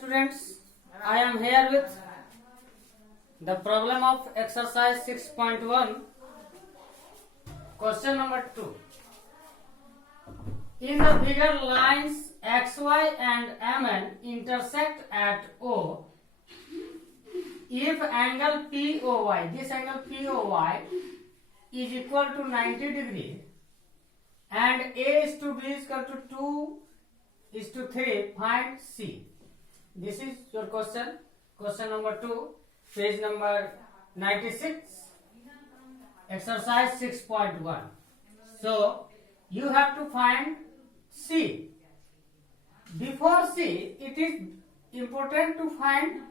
students, I am here with the problem of exercise 6.1, question number 2. In the figure, lines XY and MN intersect at O. If angle POY, this angle POY is equal to 90 degree and A is to B is equal to 2 is to 3, find C. This is your question. Question number 2, page number 96, exercise 6.1. So, you have to find C. Before C, it is important to find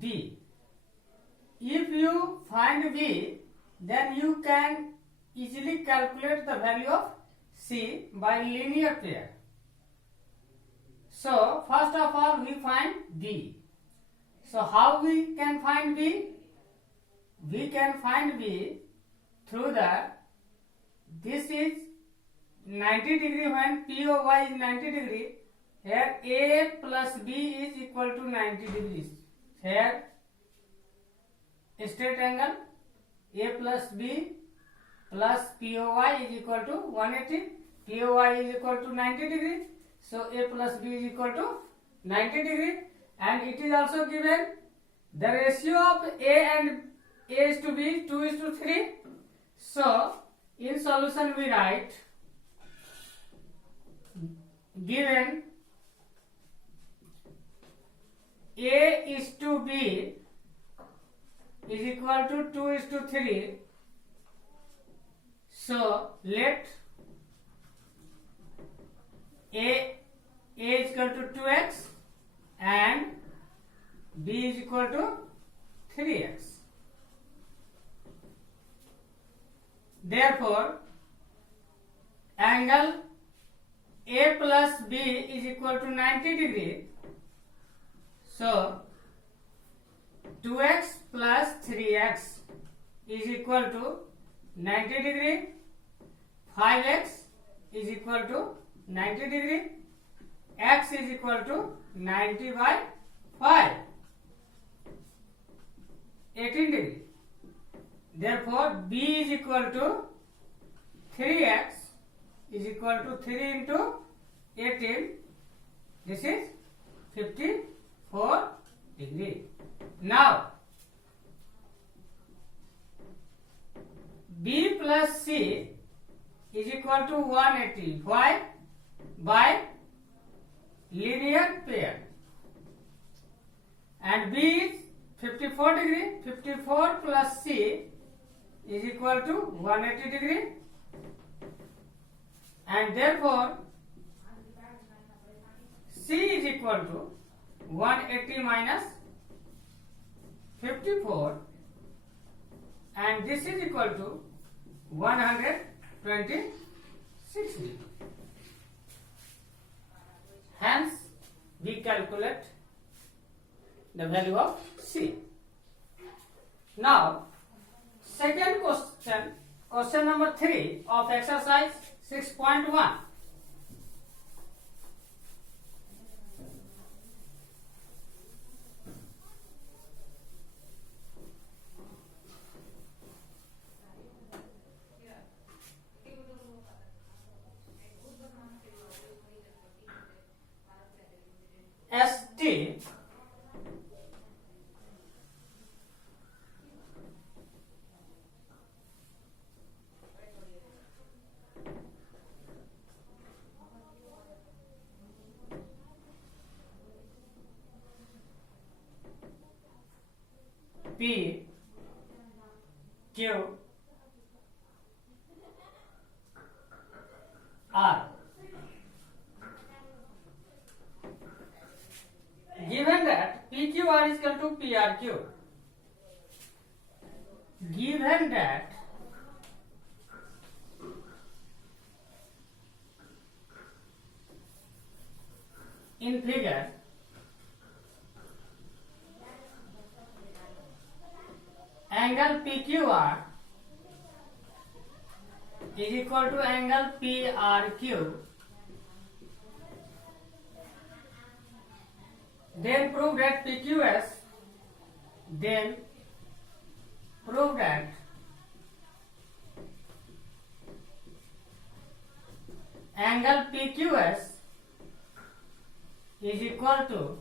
B. If you find B, then you can easily calculate the value of C by linear pair. So, first of all, we find B. So, how we can find B? We can find B through this is 90 degree when POY is 90 degree. Here A plus B is equal to 90 degrees. Here straight angle A plus B plus POY is equal to 180. POY is equal to 90 degree. So A plus B is equal to 90 degree, and it is also given the ratio of A and A is to B 2 is to 3. So in solution we write given A is to B is equal to 2 is to 3. So let A is equal to 2x and B is equal to 3x. Therefore, angle A plus B is equal to 90 degree. So, 2x plus 3x is equal to 90 degree. 5x is equal to 90 degree. X is equal to 90 by 5, 18 degree. Therefore, B is equal to 3x is equal to 3 into 18. This is 54 degree. Now, B plus C is equal to 180. Why? By linear pair. And B is 54 degree. 54 plus C is equal to 180 degree. And therefore, C is equal to 180 minus 54, and this is equal to 126 degree. Hence, we calculate the value of C. Now, second question, question number 3 of exercise 6.1. ST P Q R. Given that PQR is equal to PRQ, given that in figure angle PQR is equal to angle PRQ, then prove that PQS, then prove that angle PQS is equal to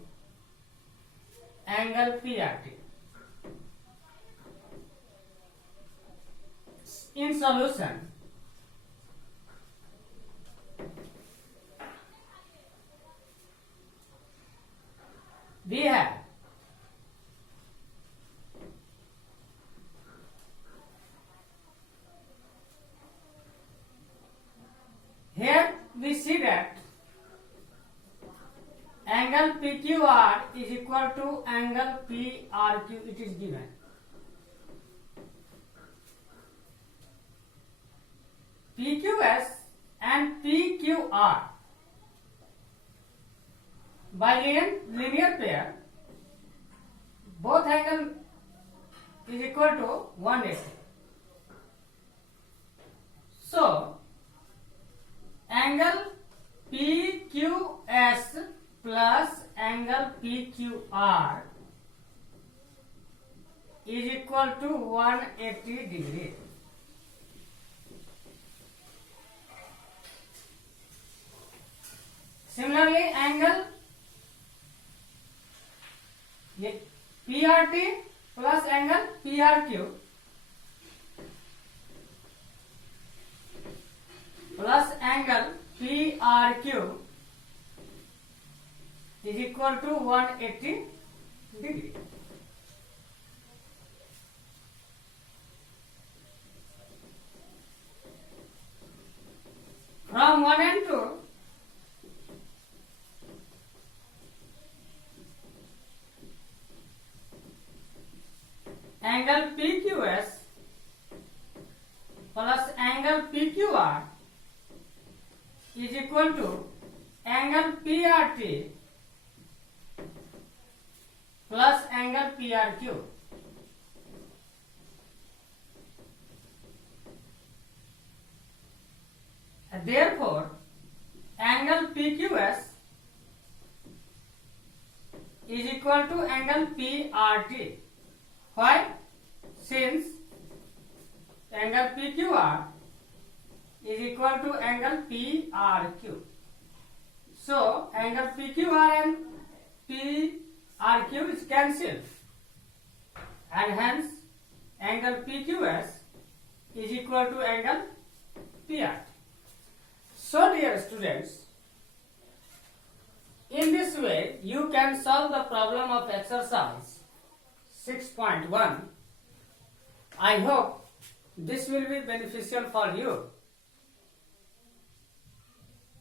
angle PRT. In solution, we have here we see that angle PQR is equal to angle PRQ, it is given. PQS and PQR by linear pair, both angle is equal to 180. So, angle PQS plus angle PQR is equal to 180 degree. Similarly, angle PRT plus angle PRQ plus angle PRQ is equal to 180 degree. From 1 and 2, angle PQS plus angle PQR is equal to angle PRT plus angle PRQ. Therefore, angle PQS is equal to angle PRT. Why? Since angle PQR is equal to angle PRQ. So, angle PQR and PRQ is cancelled, and hence angle PQS is equal to angle PRT. So, dear students, in this way you can solve the problem of exercise 6.1. I hope this will be beneficial for you.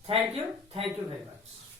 Thank you very much.